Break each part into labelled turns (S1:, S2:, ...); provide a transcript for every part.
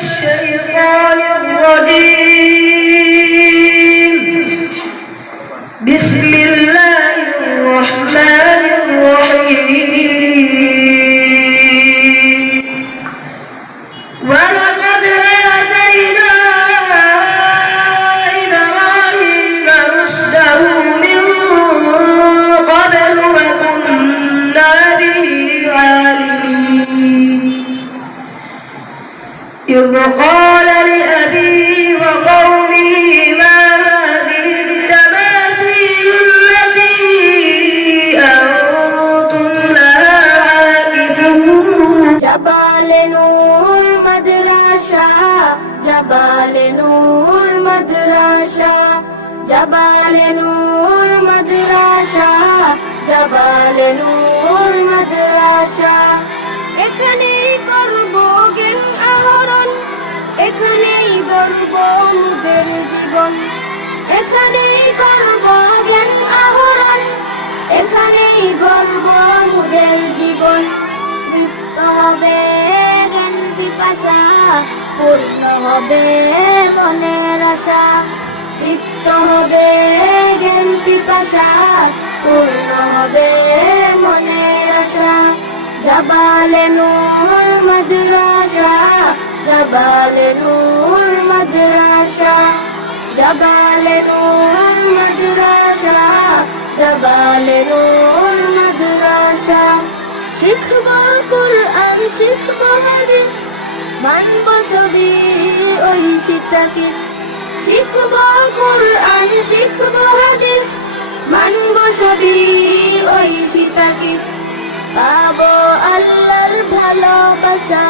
S1: الشيطان
S2: জবাল নূর মাদ্রাসা জবাল নূর মাদ্রাসা এখানেই করব জ্ঞান আহরণ, এখানেই গর্ব মুদের জীবন। এখানেই করব জ্ঞান আহরণ, এখানেই গর্ব মুদের জীবন। তৃপ্ত হবে জ্ঞান পিপাসা, পূর্ণ হবে মনের আশা। তৃপ্ত হবে জ্ঞান পিপাসা, পূর্ণ হবে মনের আশা। জবালে নূর মাদ্রাসা, জবালে নূর মাদ্রাসা। জবালে নূর মাদ্রাসা, জবালে নূর মাদ্রাসা। শিখব কুরআন, শিখব হাদিস, মানব সবই ওই সীতাকে শিখব কুরআন, শিখব হাদিস। মানব সবই ওই সীতাকে। পাবো আল্লাহর ভালোবাসা,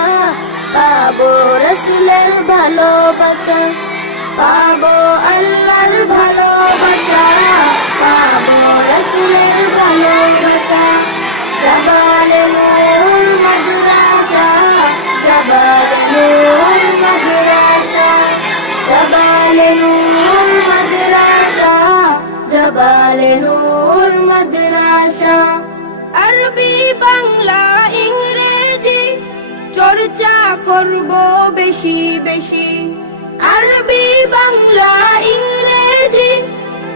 S2: পাবো রসুলের ভালোবাসা। পাবো আল্লাহর ভালোবাসা, পাবো রসুলের ভালোবাসা। জবালে নূর করব বেশি বেশি। আরবি, বাংলা, ইংরেজি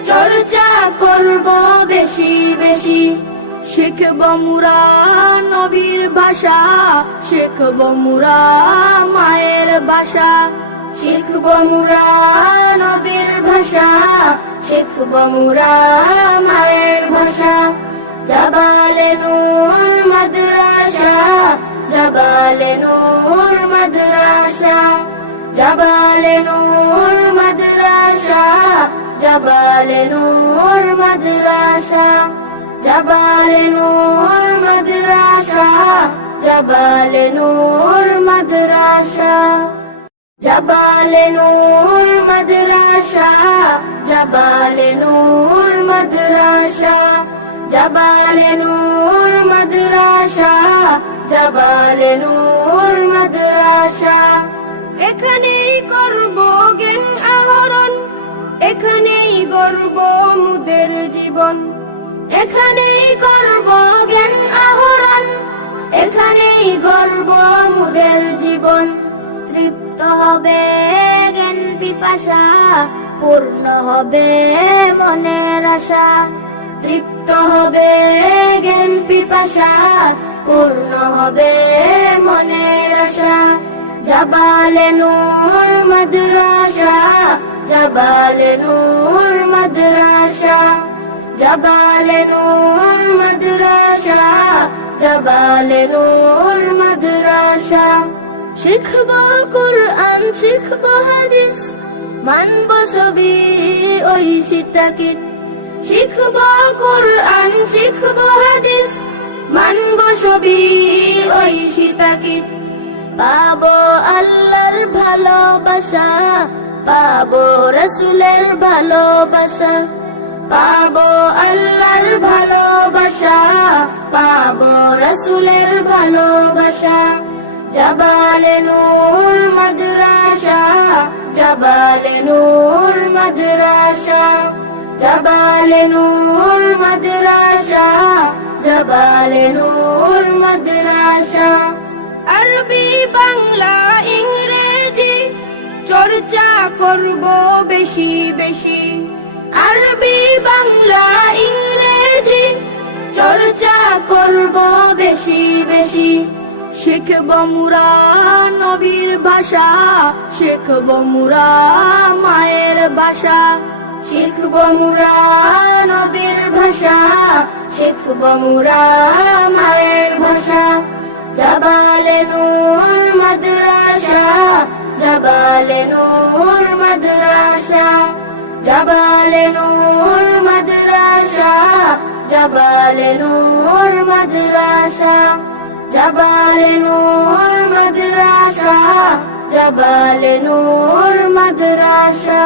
S2: চর্চা করব বেশি বেশি। শিখব মুরা নবীর ভাষা, শিখব মুরা মায়ের ভাষা। শিখব মুরা নবীর ভাষা, শিখব মুরা মায়ের ভাষা। জবালে নূর জবালে নূর মাদ্রাসা জবালে নূর মাদ্রাসা জবালে নূর মাদ্রাসা জবালে নূর মাদ্রাসা জবালে নূর মাদ্রাসা জবালে নূর মাদ্রাসা জবালে নূর মাদ্রাসা এখানেই করব জ্ঞান আহরণ। এখানেই গর্ব মুদের জীবন। এখানেই করব জ্ঞান আহরণ। এখানেই গর্ব মুদের জীবন। তৃপ্ত হবে জ্ঞান পিপাসা, পূর্ণ হবে মনের আশা। তৃপ্ত হবে জ্ঞান পিপাসা, পূর্ণ হবে মনের আশা। জবালে নূর মাদ্রাসা জবালে নূর মাদ্রাসা জবালে নূর মাদ্রাসা জবালে নূর মাদ্রাসা শিখব কুরআন শিখব হাদিস মানব সবই ওই সীতাকে শিখব কুরআন, শিখব হাদিস, মানব সবই ওই সীতাকে পাবো আল্লাহর ভালোবাসা পাবো রসুলের ভালোবাসা, পাবো আল্লাহর ভালোবাসা, পাবো রসুলের ভালোবাসা। জবালে নূর মাদ্রাসা, জবালে নূর মাদ্রাসা। জবালে নূর মাদ্রাসা, জবালে নূর মাদ্রাসা। আরবি বাংলা করব বেশি বেশি। আরবি, বাংলা, ইংরেজি চর্চা করব বেশি বেশি। শিখব মুরা নবীর ভাষা, শিখব মুরা মায়ের ভাষা। শিখব মুরা নবীর ভাষা, শিখব মুরা মায়ের ভাষা। জবালে নূর জবালে নূর মাদ্রাসা জবালে নূর মাদ্রাসা জবালে নূর মাদ্রাসা জবালে নূর মাদ্রাসা